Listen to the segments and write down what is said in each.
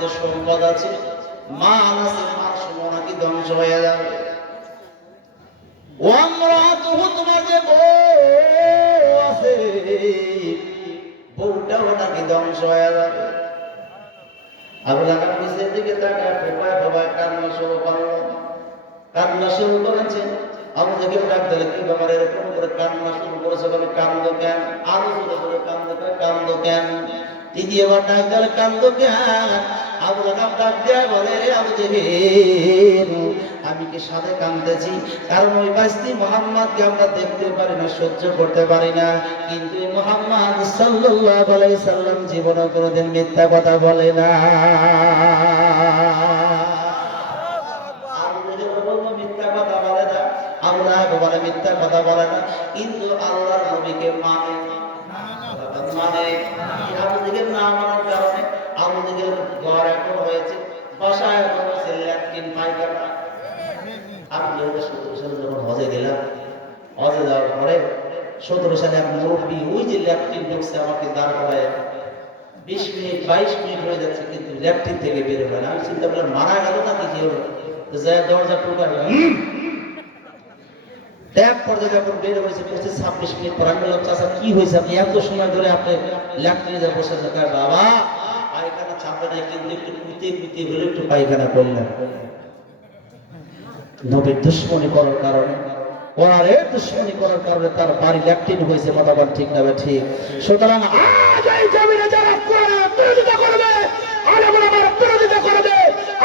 যে সম্পদ আছে, মাল আছে, মাল সমূহ নাকি ধ্বংস হয়ে যাবে। ওয়ামরাতুহু, তোমার যে বউ আছে, বউটাও নাকি ধ্বংস হয়ে যাবে। আবু লাহাব নিচের দিকে তাকায় ফোপায় ফোপায় কান্না শুরু করলো। কান্না শুরু করেছে। আবু জেহেল ডাক দিল, কি ব্যাপার এরকম করে কান্না শুরু করেছে? বলে, কান্দো কেন? আরো জোরে জোরে কান্দো কেন? দ্বিতীয়বার ডাক দিল, কান্দো কেন? আবু লাহাব ডাক দেয়া বলে, রে আবু জেহেল, আমি কি সাথে কাঁদতেছি? কারণ ওই বাস্তি মুহাম্মদকে আমরা দেখতে পারি না, সহ্য করতে পারি না। কিন্তু মুহাম্মদ সাল্লাল্লাহু আলাইহি সাল্লাম জীবনে কোনোদিন মিথ্যা কথা বলে না। মিথ্যা কথা বলে না, আল্লাহ বলে মিথ্যা কথা বলে না, কিন্তু আল্লাহর নবীকে মানে আবু জেহেল না মানার কারণে আবু জেহেল ঘর এখন হয়েছে, বাসায় এখন হয়েছে ল্যাট্রিন পায়খানা। আমি 2017 সালে যখন হজে গেলাম, হজে যাওয়ার পরে 17 সালে এক মুরব্বী ওই যে ল্যাট্রিন ঢুকছে, আমাকে দাঁড় করায় 20 মিনিট 22 মিনিট হয়ে যাচ্ছে, কিন্তু ল্যাট্রিন থেকে বের হয় না। আমি চিন্তা করলাম, মারা গেল নাকি কি হলো? যায় দরজা টোকা ট্যাপ পর্যায়ে যখন বের হয়েছে 25-26 মিনিট পর আমি বললাম, চাচা কি হয়েছে? আপনি এত সময় ধরে আপনি ল্যাট্রিনে যা বসে থাকার? বাবা, পায়খানা চাপে নাই, কিন্তু একটু কুইতে কুইতে হলে একটু পায়খানা করলাম। নবীর দুশ্মনী করার কারণে, ওরে দুশ্মনী করার কারণে তার বাড়ি ল্যাট্রিন হয়েছে। মতামত ঠিক না ঠিক? সুতরাং আজ এই জমিনে যারা কোরআনের বিরোধিতা করবে, আলেমুল আমার বিরোধিতা করবে,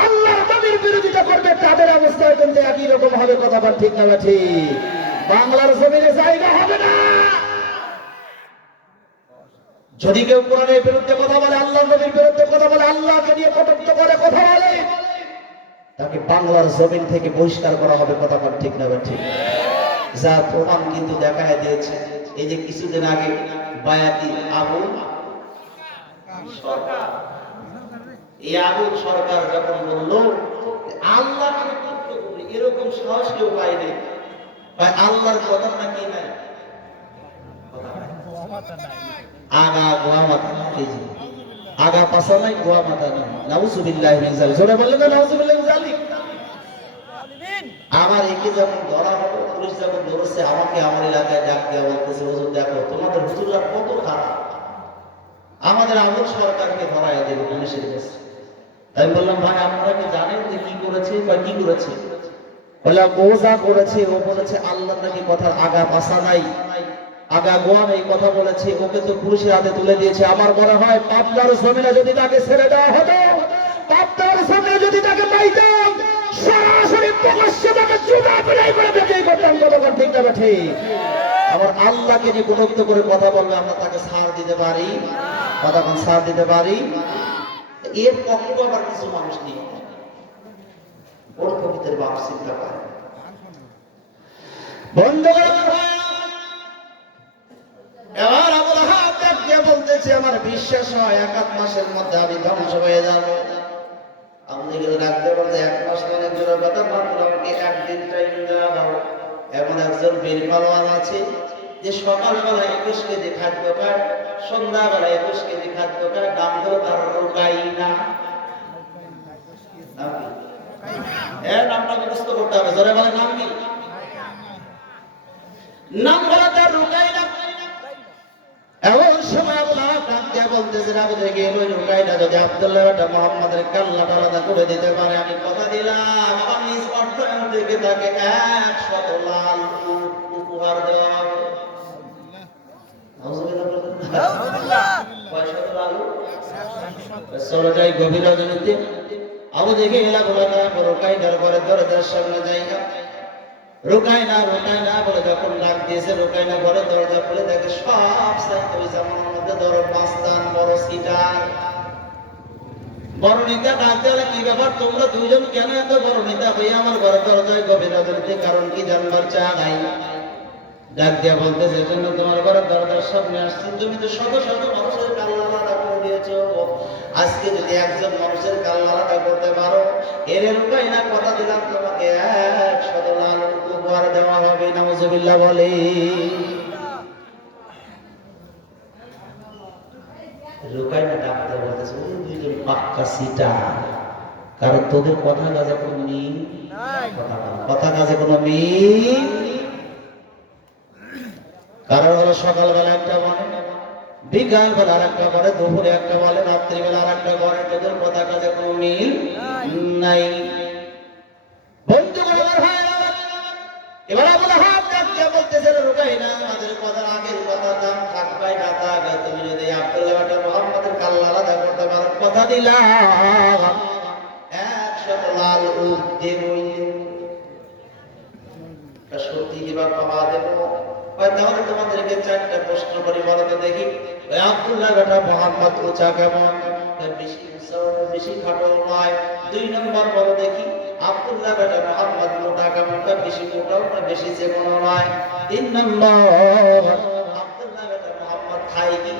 আল্লাহর নবীর বিরোধিতা করবে, তাদের অবস্থা কিন্তু একই রকম হবে। কথাটা ঠিক না ঠিক? বাংলার জমিনে জায়গা হবে না। যদি কেউ কোরআনের বিরুদ্ধে কথা বলে, আল্লাহর নবীর বিরুদ্ধে কথা বলে, আল্লাহকে নিয়ে কটূক্ত করে কথা বলে, তাকে বাংলার জমিন থেকে বহিষ্কার করা হবে। কথা ঠিক না ঠিক? যার প্রমাণ কিন্তু দেখায় দিয়েছে এই যে কিছুদিন আগে বায়াতি আবুল সরকার, এই আবুল সরকার যখন বলল আল্লাহকে কটূক্ত করি, এরকম সাহস কেউ পায়নি। ভাই, আল্লাহর কথা নাকি নাই, আগা গোয়া মাথা নাই, আগা পাশা নাই, গোয়া মাথা নাই। নাউজুবিল্লাহি মিন যালিক। জোরে বললেন না নাউজুবিল্লাহি মিন যালিক? আমার একে যখন ধরা হলো, পুলিশ যখন ধরেছে আমাকে, আমার এলাকায় ডাক দেওয়া বলতেছে, হুজুর দেখো তোমাদের হুজুররা কত খারাপ, আমাদের আবুল সরকারকে ধরায় দেবে পুলিশের কাছে। আমি বললাম, ভাই আপনারা কি জানেন যে কি করেছে বা কি করেছে? বলে, ও যা করেছে, ও বলেছে আল্লাহ নাকি কথার আগা পাশা নাই, আগা গোয়া নেই কথা বলেছে, ওকে তো পুলিশের হাতে তুলে দিয়েছে। আমার মনে হয় পাবনার জমিনে যদি তাকে ছেড়ে দেওয়া হতো, পাবনার জমিনে যদি তাকে পাইতাম, সরাসরি প্রকাশ্যে তাকে জুতা পিটাই করে বেঁচে করতাম। কতক্ষণ ঠিক না ঠিক? আবার আল্লাহকে নিয়ে কটূক্ত করে কথা বলবে, আমরা তাকে ছাড় দিতে পারি? কতক্ষণ ছাড় দিতে পারি? এর পক্ষ আবার কিছু মানুষ নেই, বড় কবিতার বাপ চিন্তা করে। বন্ধুগণ, এবার আবু লাহাব দেখে বলতেছে, আমার বিশ্বাস হয় 1 মাসের মধ্যে আমি ধ্বংস হয়ে যাব। আবু জেহেল রাখতে বলতে, 1 মাস অনেক জোর কথা, মাত্র আমাকে একদিন টাইম দেওয়া দাও। এমন একজন বীর পালোয়ান আছে যে সকালবেলা 21 কেজি খাদ্য খায়, সন্ধ্যাবেলা 21 কেজি খাদ্য খায়, নাম হলো তার রুকাইনা। নামটা মুখস্থ করতে হবে। জোরে বলে, নাম কি? নাম হলো তার রুকাইনা। এমন সময় আবু লাহাব ডাক দিয়ে বলতেছে, আবু জেহেল, ওই রুকাইনা যদি আব্দুল্লাহ বেটা মুহাম্মাদের কাল্লাটা আলাদা করে দিতে পারে, আমি কথা দিলাম আমার নিজ অর্থায়ন থেকে তাকে 100 লাল উপহার দেওয়া হবে। চলে যাই গভীর রজনীতে। আবু জেহেল রুকাইনার ঘরে দরজার সামনে যাইয়া রুকাইনা রুকাইনা বলে যখন ডাক দিয়েছে, রুকাইনা ঘরে দরজা খুলে দেখে সব সাইতে ওই জামানের মধ্যে ধরো পাঁচদান বড় সিটার। বড় নেতা ডাক দেওয়া, কি ব্যাপার তোমরা দুইজন কেন এত বড় নেতা হয়ে আমার ঘরে দরজায় গভীর রজনীতে, কারণ কি জানবার চাই? ডাক দিয়া বলতে, যে জন্য তোমার ঘরের দরজার সামনে আসছি, তুমি তো শত শত মানুষের কাল্লা আলাদা করে দিয়েছো, আজকে যদি একজন মানুষের কাল্লা আলাদা করতে পারো, এর রুকাইনা কথা দিলাম তোমাকে 100 লাল উপহার দেওয়া হবে। নাউজুবিল্লাহ বলে। রুকাইনা ডাক দিয়ে বলতেছে, দুইজন পাক্কা সিটা, কারণ তোদের কথা কাজে কোনো মিল, কথা কাজে কোনো মিল। কারণ হলো সকালবেলা একটা বলে, বিকাল বেলা আর একটা বলে, দুপুরে একটা বলে, রাত্রিবেলা আর একটা বলে, তোদের কথা কাজে কোনো মিল নাই। বন্ধুগণ আমার ভাইরা, এবার আবুল আহাব ডাকতে বলতেছে, রুকাইনা, আমাদের কথার আগের কথার দাম থাকবে না থাকবে, তুমি যদি আব্দুল্লাহ বিন মুহাম্মদের কাল্লা আলাদা করতে পারো, কথা দিলাম 100 লাল উট দেব। সত্যি কিবা পাওয়া দেবো? তাহলে তোমাদেরকে 4টা প্রশ্ন করি, বলো তো দেখি, ওই আব্দুল্লাহ বেটা মুহাম্মদ উঁচা কেমন? বেশি উঁচাও বেশি খাটো নয়। 2 নম্বর বলো দেখি, আব্দুল্লাহ বেটা মুহাম্মদ মোটা কেমন? বেশি মোটাও না বেশি চিকনও নয়। 3 নম্বর, আব্দুল্লাহ বেটা মুহাম্মদ খায় কি?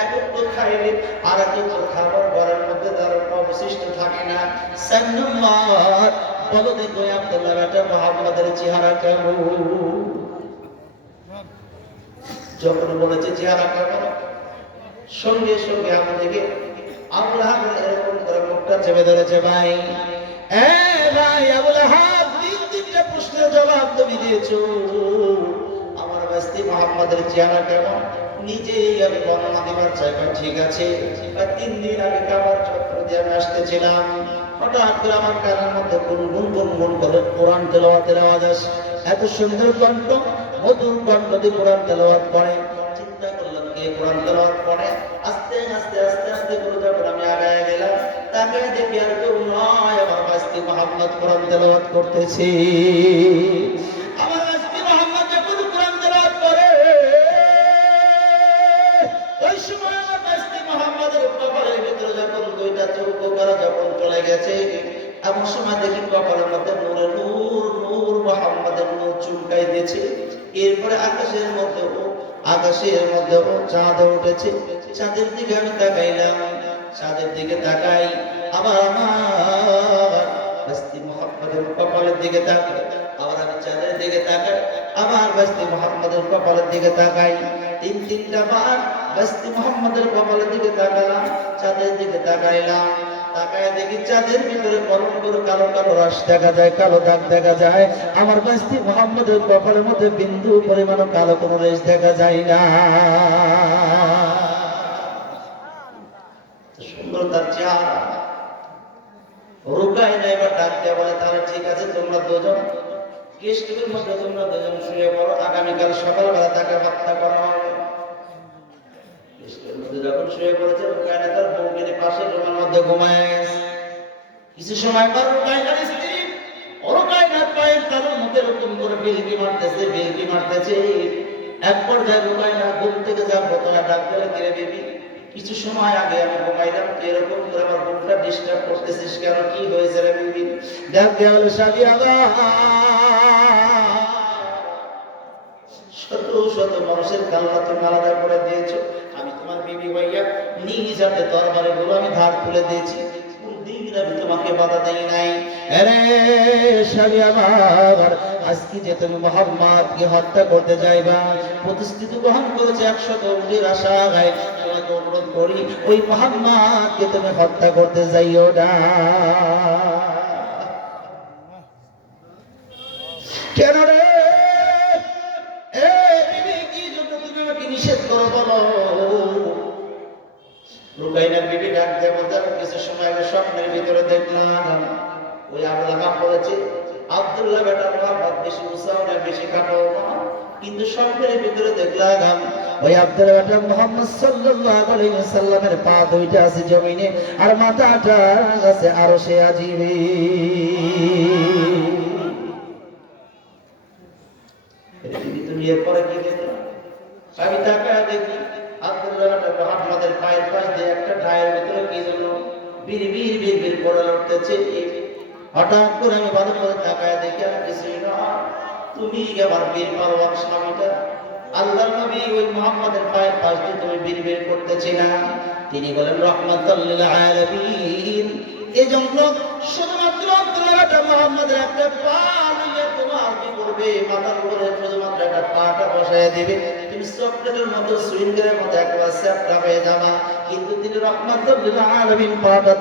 এক একটু খাইলে আর এক একটু খাবার ঘরের মধ্যে তার অবশিষ্ট থাকে না। 4 নম্বর, বলো দেখো আব্দুল্লাহ বেটা মুহাম্মদের চেহারা কেমন? যখন বলেছে চেহারা কেমন, সঙ্গে সঙ্গে আমাদেরকে আবুল আহাব এরকম করে মুখটা চেপে ধরেছে। ভাই, ভাই আবুল আহাব, 3টা প্রশ্নের জবাব তুমি দিয়েছো। আমার বাস্তি মুহাম্মদের চেহারা কেমন নিজেই আমি বর্ণনা দিবার চাই। ঠিক আছে, 3 দিন আগে কাবার চত্বর দিয়ে আমি আসতেছিলাম, হঠাৎ করে আমার কানের মধ্যে গুনগুন গুনগুন করে কোরআন তেলাওয়াতের আওয়াজ আসে। এত সুন্দর কণ্ঠ, মধুর কণ্ঠ দিয়ে কোরআন তেলাওয়াত করে। চিন্তা করলাম কে কোরআন তেলাওয়াত করে। আস্তে আস্তে আস্তে আস্তে করে যখন আমি আগায় গেলাম, তাকে দেখি আর কেউ নয়, আমার বাস্তি মুহাম্মদ কোরআন তেলাওয়াত করতেছে। আমার বাস্তি মুহাম্মদ যখন কোরআন তেলাওয়াত করে, ওই সময় আমার বাস্তি মুহাম্মদের কপালের ভিতরে যখন 2টা চৌকো করা যখন চলে গেছে, এমন সময় দেখি কপালের মধ্যে নূরে নূর, নূর মুহাম্মদের নূর চুলকাই দিয়েছে। এরপরে আকাশের মধ্যে চাঁদ উঠেছে। চাঁদের দিকে আমি তাকাইলাম, চাঁদের দিকে তাকাই, আবার আমার বাস্তি মুহাম্মদের কপালের দিকে তাকাই, আবার আমি চাঁদের দিকে তাকাই, আবার বাস্তি মুহাম্মদের কপালের দিকে তাকাই। 3টা বার বাস্তি মুহাম্মদের কপালের দিকে তাকালাম, চাঁদের দিকে তাকাইলাম, তাকায় দেখি চাঁদের ভিতরে বরং করে কালো কালো রাশ দেখা যায়, কালো দাগ দেখা যায়। আমার বাস্তি মুহাম্মদের কপালের মধ্যে বিন্দু পরিমাণ কালো কোনো রেশ দেখা যায় না। সুন্দর তার চেহারা। রুকাইনা এবার ডাক দিয়ে বলে, তাহলে ঠিক আছে, তোমরা দুজন গেস্টের মধ্যে তোমরা দুজন শুয়ে পড়ো, আগামীকাল সকালবেলা তাকে হত্যা করা হবে। যখন শুয়ে পড়েছে, রুকাইনা তার বউকে পাশে রুমের মধ্যে ঘুমায় গেছে। কিছু সময় পর রুকাইনার স্ত্রী রুকাইনার পায়ের তালুর মুখে এরকম করে বিলকি মারতেছে। এক পর্যায়ে রুকাইনা ঘুম থেকে জাগলো, তোমার ডাক দিলে, কিরে বেবি, কিছু সময় আগে আমি ঘুমাইলাম, এরকম করে আমার বুকটা ডিস্টার্ব করতেছিস কেন? কি হয়েছে রে বেবি? ডাক দেয়া হলো, শালি আগা, শত শত মানুষের কাল্লা তুমি আলাদা করে দিয়েছো, আমি তোমার বিবি হইয়া নিজ হাতে তরবারি গুলো আমি ধার তুলে দিয়েছি, কোনদিন আমি তোমাকে বাধা দেই নাই। আরে শালি আমার, আজকে যে তুমি মুহাম্মদকে হত্যা করতে যাইবা, প্রতিশ্রুতি গ্রহণ করেছে 100 উটের আশায়, তোমাকে অনুরোধ করি ওই মুহাম্মদকে তুমি হত্যা করতে যাইও না। কেন রে? নিষেধ করো বলো। রুকাইনার বিবি ডাক দিয়ে বলতে, কিছু সময় আগে স্বপ্নের ভিতরে দেখলাম ওই আবুল আহাব বলেছে আব্দুল্লাহ বেটা মুহাম্মদ বেশি উঁচাও না বেশি খাটাও না, কিন্তু স্বপ্নের ভিতরে দেখলাম ওই আব্দুল্লাহ বেটা মুহাম্মদ সাল্লাল্লাহু আলাইহি ওয়াসাল্লামের পা 2টা আছে জমিনে, আর মাথাটা আছে আরশে আজিমে। তুমি এরপরে কি দেখলা? আমি তাকায় দেখি আব্দুল্লাহ বেটা মুহাম্মদের পায়ের পাশ দিয়ে একটা ঢায়ের ভিতরে কি যেন বিড়বিড় বিড়বিড় করে লড়তেছে। হঠাৎ করে আমি ভালো করে তাকায় দেখি আর কিছুই না, তুমি আমার বীর পারওয়ার স্বামীটা আল্লাহর নবী ওই মুহাম্মদের পায়ের পাশ দিয়ে তুমি বিড়বিড় করতেছি না। তিনি বলেন, রাহমাতাল লিল আলামিন, এজন্য শুধুমাত্র আব্দুল্লাহ বেটা মুহাম্মদের একটা পা নিয়ে তোমার কি করবে, মাথার উপরে শুধুমাত্র একটা পাটা বসায় দিবে, তুমি চকলেটের মতো সুইঙ্গারের মতো একবার সেপটা হয়ে যাবা, কিন্তু তিনি রাহমাতুল লিল আলামিন পাটা